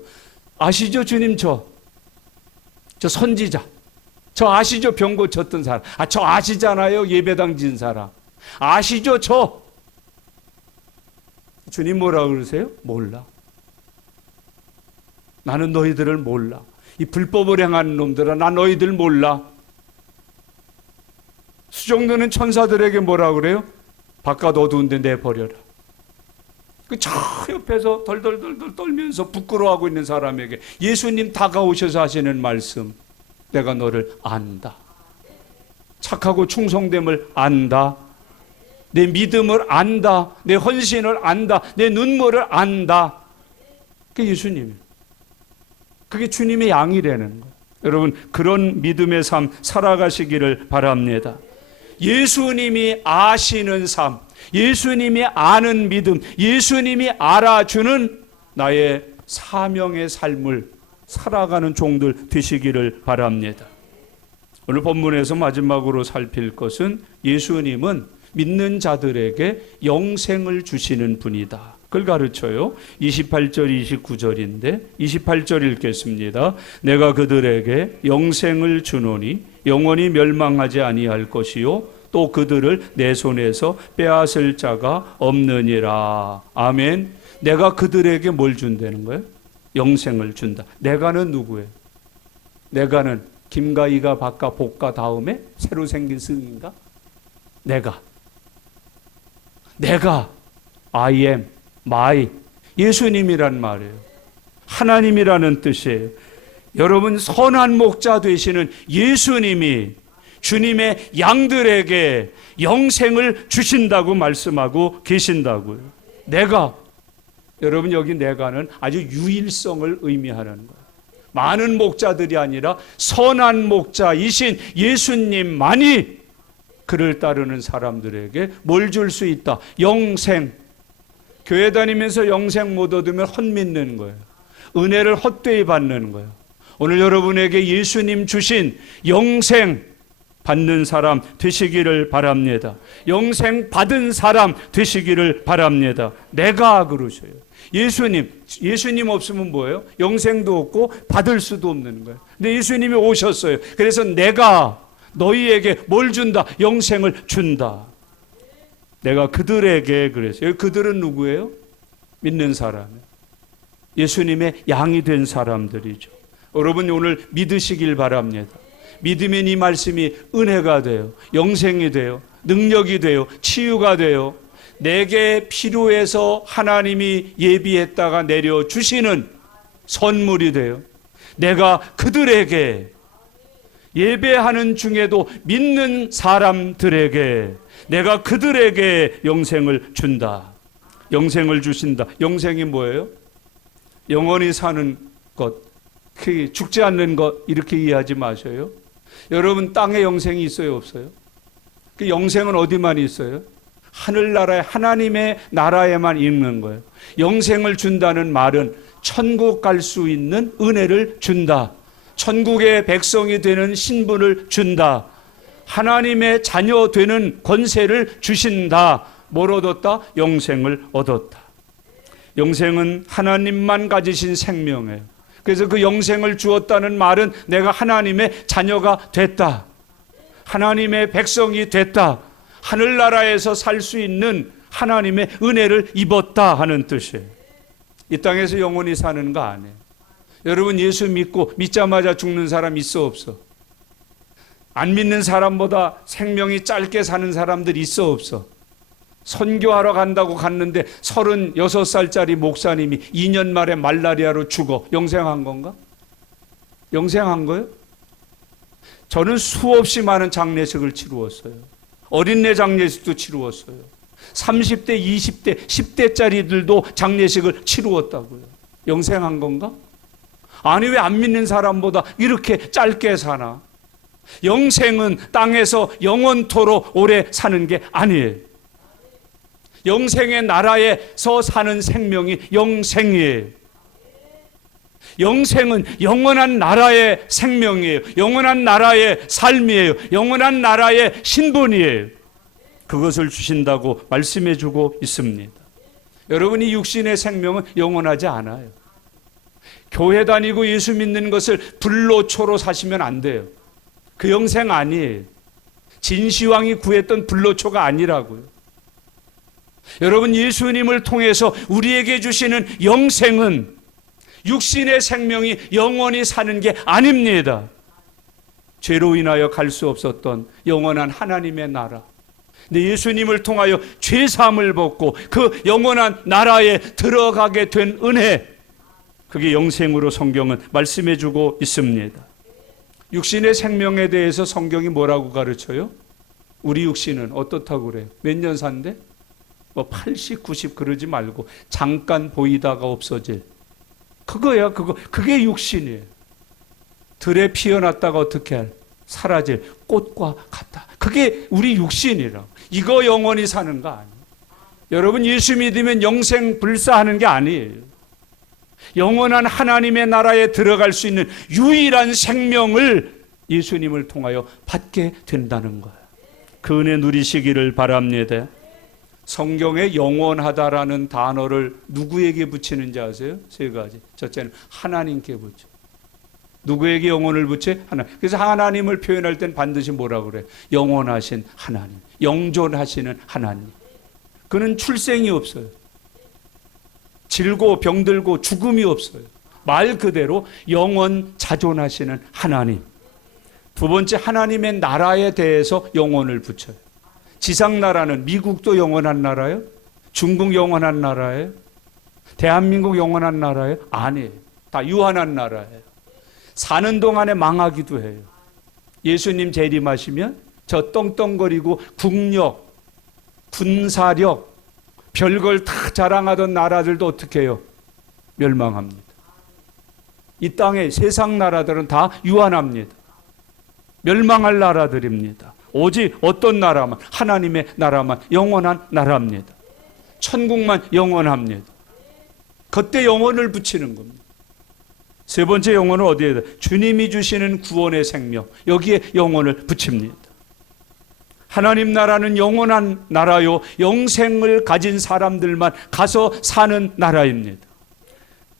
아시죠? 주님 저 선지자. 저 아시죠? 병 고쳤던 사람. 저 아시잖아요? 예배당 진 사람. 아시죠? 주님 뭐라고 그러세요? 몰라. 나는 너희들을 몰라. 이 불법을 행하는 놈들아, 나 너희들 몰라. 수종드는 천사들에게 뭐라고 그래요? 바깥 어두운데 내버려라. 저 옆에서 덜덜덜 떨면서 부끄러워하고 있는 사람에게 예수님 다가오셔서 하시는 말씀. 내가 너를 안다. 착하고 충성됨을 안다. 내 믿음을 안다. 내 헌신을 안다. 내 눈물을 안다. 그게 예수님이에요. 그게 주님의 양이라는 거예요. 여러분, 그런 믿음의 삶 살아가시기를 바랍니다. 예수님이 아시는 삶, 예수님이 아는 믿음, 예수님이 알아주는 나의 사명의 삶을 살아가는 종들 되시기를 바랍니다. 오늘 본문에서 마지막으로 살필 것은 예수님은 믿는 자들에게 영생을 주시는 분이다. 그걸 가르쳐요. 28절 29절인데 28절 읽겠습니다. 내가 그들에게 영생을 주노니 영원히 멸망하지 아니할 것이요 또 그들을 내 손에서 빼앗을 자가 없느니라. 아멘. 내가 그들에게 뭘 준다는 거예요? 영생을 준다. 내가는 누구예요? 내가는 김가희가 박가 복가 다음에 새로 생긴 승인가? 내가 I am, my 예수님이란 말이에요. 하나님이라는 뜻이에요. 여러분, 선한 목자 되시는 예수님이 주님의 양들에게 영생을 주신다고 말씀하고 계신다고요. 내가, 여러분 여기 내가는 아주 유일성을 의미하는 거예요. 많은 목자들이 아니라 선한 목자이신 예수님만이 그를 따르는 사람들에게 뭘 줄 수 있다? 영생. 교회 다니면서 영생 못 얻으면 헛믿는 거예요. 은혜를 헛되이 받는 거예요. 오늘 여러분에게 예수님 주신 영생 받는 사람 되시기를 바랍니다. 영생 받은 사람 되시기를 바랍니다. 내가 그러셔요. 예수님 없으면 뭐예요? 영생도 없고 받을 수도 없는 거예요. 근데 예수님이 오셨어요. 그래서 내가 너희에게 뭘 준다? 영생을 준다. 내가 그들에게 그랬어요. 그들은 누구예요? 믿는 사람이에요. 예수님의 양이 된 사람들이죠. 여러분 오늘 믿으시길 바랍니다. 믿으면 이 말씀이 은혜가 돼요. 영생이 돼요. 능력이 돼요. 치유가 돼요. 내게 필요해서 하나님이 예비했다가 내려주시는 선물이 돼요. 내가 그들에게 예배하는 중에도 믿는 사람들에게 내가 그들에게 영생을 준다. 영생을 주신다. 영생이 뭐예요? 영원히 사는 것, 죽지 않는 것 이렇게 이해하지 마셔요. 여러분 땅에 영생이 있어요? 없어요? 그 영생은 어디만 있어요? 하늘나라에 하나님의 나라에만 있는 거예요. 영생을 준다는 말은 천국 갈 수 있는 은혜를 준다. 천국의 백성이 되는 신분을 준다. 하나님의 자녀 되는 권세를 주신다. 뭘 얻었다? 영생을 얻었다. 영생은 하나님만 가지신 생명이에요. 그래서 그 영생을 주었다는 말은 내가 하나님의 자녀가 됐다. 하나님의 백성이 됐다. 하늘나라에서 살 수 있는 하나님의 은혜를 입었다 하는 뜻이에요. 이 땅에서 영원히 사는 거 아니에요. 여러분 예수 믿고 믿자마자 죽는 사람 있어 없어? 안 믿는 사람보다 생명이 짧게 사는 사람들 있어 없어? 선교하러 간다고 갔는데 36살짜리 목사님이 2년 만에 말라리아로 죽어. 영생한 건가? 영생한 거예요? 저는 수없이 많은 장례식을 치루었어요. 어린애 장례식도 치루었어요. 30대, 20대, 10대짜리들도 장례식을 치루었다고요. 영생한 건가? 아니 왜 안 믿는 사람보다 이렇게 짧게 사나? 영생은 땅에서 영원토록 오래 사는 게 아니에요. 영생의 나라에서 사는 생명이 영생이에요. 영생은 영원한 나라의 생명이에요. 영원한 나라의 삶이에요. 영원한 나라의 신분이에요. 그것을 주신다고 말씀해 주고 있습니다. 여러분이 육신의 생명은 영원하지 않아요. 교회 다니고 예수 믿는 것을 불로초로 사시면 안 돼요. 그 영생 아니에요. 진시황이 구했던 불로초가 아니라고요. 여러분 예수님을 통해서 우리에게 주시는 영생은 육신의 생명이 영원히 사는 게 아닙니다. 죄로 인하여 갈 수 없었던 영원한 하나님의 나라. 근데 예수님을 통하여 죄사함을 벗고 그 영원한 나라에 들어가게 된 은혜, 그게 영생으로 성경은 말씀해 주고 있습니다. 육신의 생명에 대해서 성경이 뭐라고 가르쳐요? 우리 육신은 어떻다고 그래요? 몇 년 산대? 뭐 80, 90 그러지 말고 잠깐 보이다가 없어질. 그거야, 그거. 그게 육신이에요. 들에 피어났다가 어떻게 할? 사라질 꽃과 같다. 그게 우리 육신이라. 이거 영원히 사는 거 아니에요. 여러분, 예수 믿으면 영생 불사하는 게 아니에요. 영원한 하나님의 나라에 들어갈 수 있는 유일한 생명을 예수님을 통하여 받게 된다는 거예요. 그 은혜 누리시기를 바랍니다. 성경에 영원하다라는 단어를 누구에게 붙이는지 아세요? 세 가지. 첫째는 하나님께 붙여. 누구에게 영혼을 붙여? 하나님. 그래서 하나님을 표현할 땐 반드시 뭐라고 그래요? 영원하신 하나님, 영존하시는 하나님. 그는 출생이 없어요. 질고 병들고 죽음이 없어요. 말 그대로 영원 자존하시는 하나님. 두 번째, 하나님의 나라에 대해서 영혼을 붙여요. 지상나라는 미국도 영원한 나라예요? 중국 영원한 나라예요? 대한민국 영원한 나라예요? 아니에요. 다 유한한 나라예요. 사는 동안에 망하기도 해요. 예수님 재림하시면 저 떵떵거리고 국력, 군사력, 별걸 다 자랑하던 나라들도 어떻게 해요? 멸망합니다. 이 땅의 세상 나라들은 다 유한합니다. 멸망할 나라들입니다. 오직 어떤 나라만, 하나님의 나라만 영원한 나라입니다. 천국만 영원합니다. 그때 영혼을 붙이는 겁니다. 세 번째 영혼은 어디에다? 주님이 주시는 구원의 생명, 여기에 영혼을 붙입니다. 하나님 나라는 영원한 나라요, 영생을 가진 사람들만 가서 사는 나라입니다.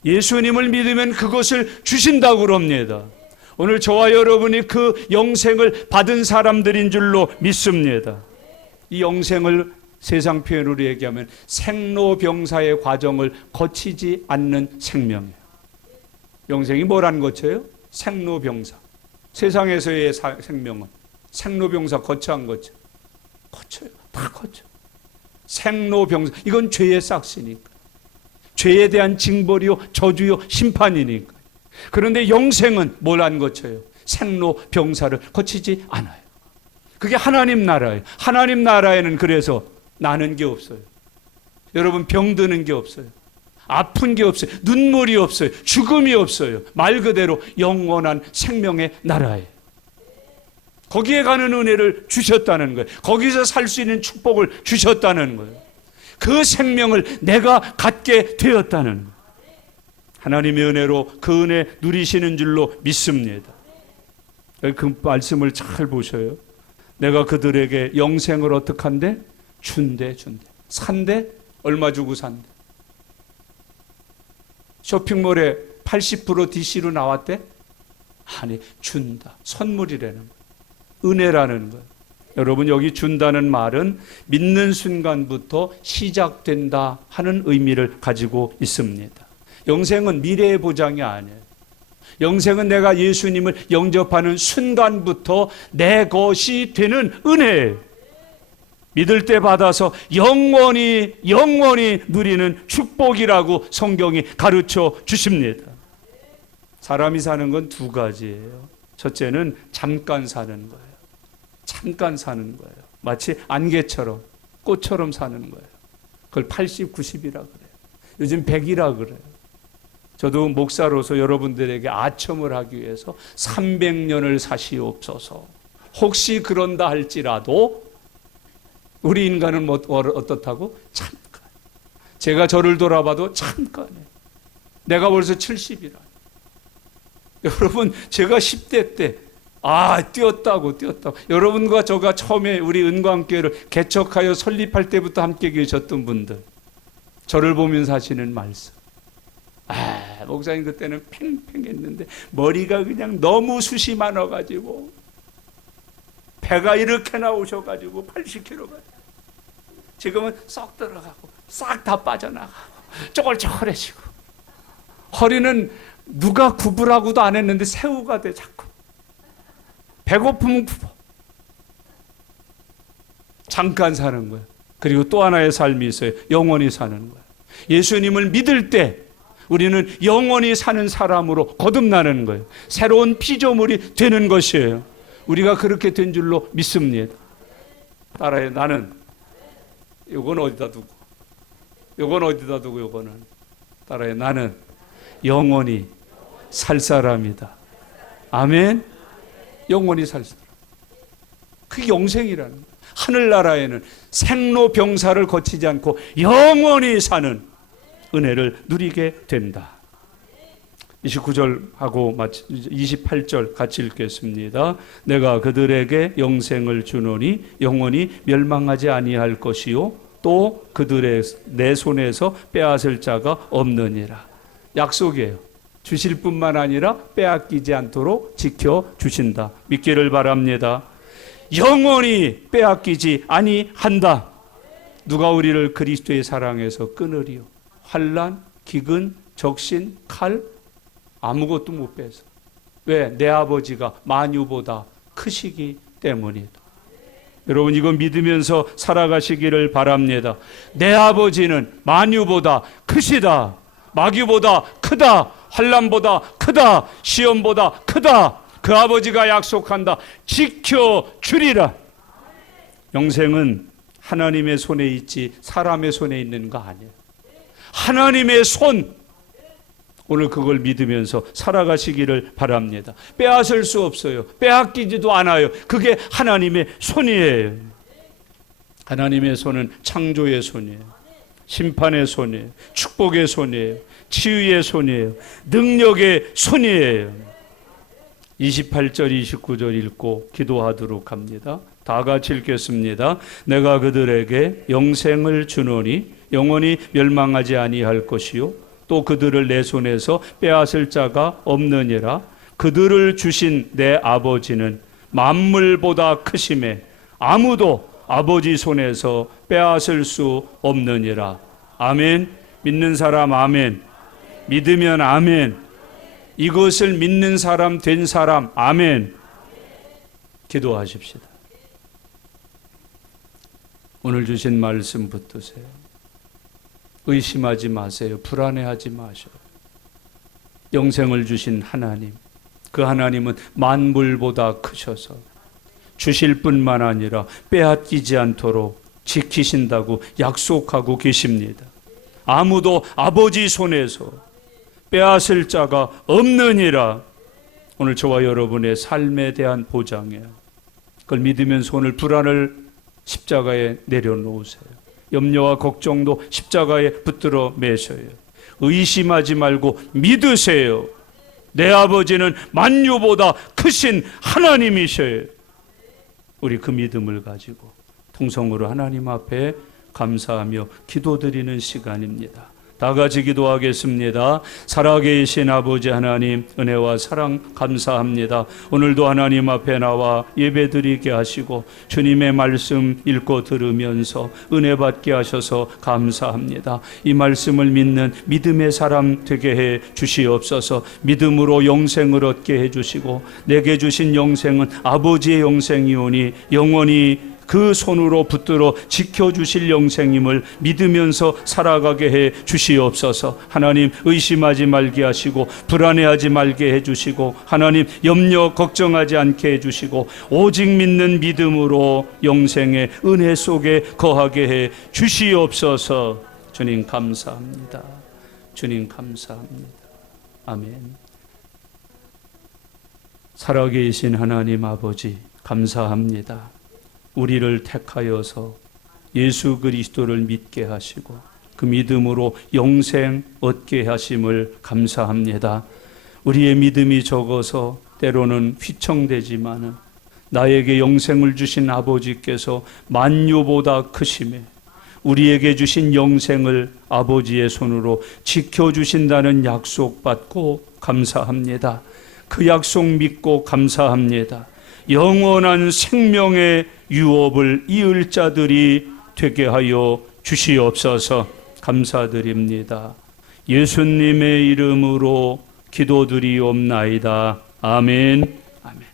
예수님을 믿으면 그것을 주신다고 그럽니다. 오늘 저와 여러분이 그 영생을 받은 사람들인 줄로 믿습니다. 이 영생을 세상 표현으로 얘기하면 생로병사의 과정을 거치지 않는 생명이에요. 영생이 뭐라는 거쳐요? 생로병사. 세상에서의 생명은 생로병사 거쳐한 거죠. 거쳐요. 다 거쳐. 생로병사. 이건 죄의 싹시니까. 죄에 대한 징벌이요, 저주요, 심판이니까. 그런데 영생은 뭘 안 거쳐요? 생로병사를 거치지 않아요. 그게 하나님 나라예요. 하나님 나라에는 그래서 나는 게 없어요. 여러분, 병드는 게 없어요. 아픈 게 없어요. 눈물이 없어요. 죽음이 없어요. 말 그대로 영원한 생명의 나라예요. 거기에 가는 은혜를 주셨다는 거예요. 거기서 살 수 있는 축복을 주셨다는 거예요. 그 생명을 내가 갖게 되었다는 거예요. 하나님의 은혜로 그 은혜 누리시는 줄로 믿습니다. 그 말씀을 잘 보셔요. 내가 그들에게 영생을 어떻게 한대? 준대. 산대? 얼마 주고 산대? 쇼핑몰에 80% DC로 나왔대? 아니, 준다. 선물이라는 거예요. 은혜라는 거예요. 여러분, 여기 준다는 말은 믿는 순간부터 시작된다 하는 의미를 가지고 있습니다. 영생은 미래의 보장이 아니에요. 영생은 내가 예수님을 영접하는 순간부터 내 것이 되는 은혜예요. 믿을 때 받아서 영원히 누리는 축복이라고 성경이 가르쳐 주십니다. 사람이 사는 건 두 가지예요. 첫째는 잠깐 사는 거예요. 잠깐 사는 거예요. 마치 안개처럼, 꽃처럼 사는 거예요. 그걸 80, 90이라 그래요. 요즘 100이라 그래요. 저도 목사로서 여러분들에게 아첨을 하기 위해서 300년을 사시옵소서. 혹시 그런다 할지라도 우리 인간은 어떻다고? 잠깐. 제가 저를 돌아봐도 잠깐이에요. 내가 벌써 70이라. 여러분, 제가 10대 때 뛰었다고. 여러분과 저가 처음에 우리 은광교회를 개척하여 설립할 때부터 함께 계셨던 분들, 저를 보면서 하시는 말씀. 목사님 그때는 팽팽했는데 머리가 그냥 너무 숱이 많아가지고 배가 이렇게 나오셔가지고 80kg가 지금은 쏙 들어가고 싹 다 빠져나가고 쪼글쪼글해지고 허리는 누가 구부라고도 안 했는데 새우가 돼 자꾸. 배고프면 굽어. 잠깐 사는 거예요. 그리고 또 하나의 삶이 있어요. 영원히 사는 거예요. 예수님을 믿을 때 우리는 영원히 사는 사람으로 거듭나는 거예요. 새로운 피조물이 되는 것이에요. 우리가 그렇게 된 줄로 믿습니다. 따라해. 나는 요건 어디다 두고, 요건 어디다 두고, 요거는 따라해. 나는 영원히 살 사람이다. 아멘. 영원히 살 사람. 그게 영생이라는 거예요. 하늘나라에는 생로병사를 거치지 않고 영원히 사는 은혜를 누리게 된다. 29절하고 28절 같이 읽겠습니다. 내가 그들에게 영생을 주노니 영원히 멸망하지 아니할 것이요 또 그들의 내 손에서 빼앗을 자가 없느니라. 약속이에요. 주실 뿐만 아니라 빼앗기지 않도록 지켜주신다. 믿기를 바랍니다. 영원히 빼앗기지 아니한다. 누가 우리를 그리스도의 사랑에서 끊으리요? 환난, 기근, 적신, 칼 아무것도 못 빼서. 왜? 내 아버지가 만유보다 크시기 때문이다. 여러분 이거 믿으면서 살아가시기를 바랍니다. 내 아버지는 만유보다 크시다. 마귀보다 크다. 환난보다 크다. 시험보다 크다. 그 아버지가 약속한다. 지켜주리라. 영생은 하나님의 손에 있지 사람의 손에 있는 거 아니에요. 하나님의 손. 오늘 그걸 믿으면서 살아가시기를 바랍니다. 빼앗을 수 없어요. 빼앗기지도 않아요. 그게 하나님의 손이에요. 하나님의 손은 창조의 손이에요. 심판의 손이에요. 축복의 손이에요. 치유의 손이에요. 능력의 손이에요. 28절 29절 읽고 기도하도록 합니다. 다 같이 읽겠습니다. 내가 그들에게 영생을 주노니 영원히 멸망하지 아니할 것이요 또 그들을 내 손에서 빼앗을 자가 없느니라. 그들을 주신 내 아버지는 만물보다 크심에 아무도 아버지 손에서 빼앗을 수 없느니라. 아멘. 믿는 사람 아멘. 믿으면 아멘. 이것을 믿는 사람 된 사람 아멘. 기도하십시다. 오늘 주신 말씀 붙드세요. 의심하지 마세요. 불안해하지 마셔요. 영생을 주신 하나님, 그 하나님은 만물보다 크셔서 주실 뿐만 아니라 빼앗기지 않도록 지키신다고 약속하고 계십니다. 아무도 아버지 손에서 빼앗을 자가 없느니라. 오늘 저와 여러분의 삶에 대한 보장이에요. 그걸 믿으면서 오늘 불안을 십자가에 내려놓으세요. 염려와 걱정도 십자가에 붙들어 매셔요. 의심하지 말고 믿으세요. 내 아버지는 만유보다 크신 하나님이셔요. 우리 그 믿음을 가지고 통성으로 하나님 앞에 감사하며 기도드리는 시간입니다. 다 같이 기도하겠습니다. 살아계신 아버지 하나님, 은혜와 사랑 감사합니다. 오늘도 하나님 앞에 나와 예배드리게 하시고 주님의 말씀 읽고 들으면서 은혜 받게 하셔서 감사합니다. 이 말씀을 믿는 믿음의 사람 되게 해 주시옵소서. 믿음으로 영생을 얻게 해 주시고 내게 주신 영생은 아버지의 영생이오니 영원히 그 손으로 붙들어 지켜주실 영생임을 믿으면서 살아가게 해 주시옵소서. 하나님 의심하지 말게 하시고 불안해하지 말게 해주시고 하나님 염려 걱정하지 않게 해주시고 오직 믿는 믿음으로 영생의 은혜 속에 거하게 해 주시옵소서. 주님 감사합니다. 주님 감사합니다. 아멘. 살아계신 하나님 아버지 감사합니다. 우리를 택하여서 예수 그리스도를 믿게 하시고 그 믿음으로 영생 얻게 하심을 감사합니다. 우리의 믿음이 적어서 때로는 휘청되지만 나에게 영생을 주신 아버지께서 만유보다 크심에 우리에게 주신 영생을 아버지의 손으로 지켜주신다는 약속 받고 감사합니다. 그 약속 믿고 감사합니다. 영원한 생명의 유업을 이을 자들이 되게 하여 주시옵소서. 감사드립니다. 예수님의 이름으로 기도드리옵나이다. 아멘. 아멘.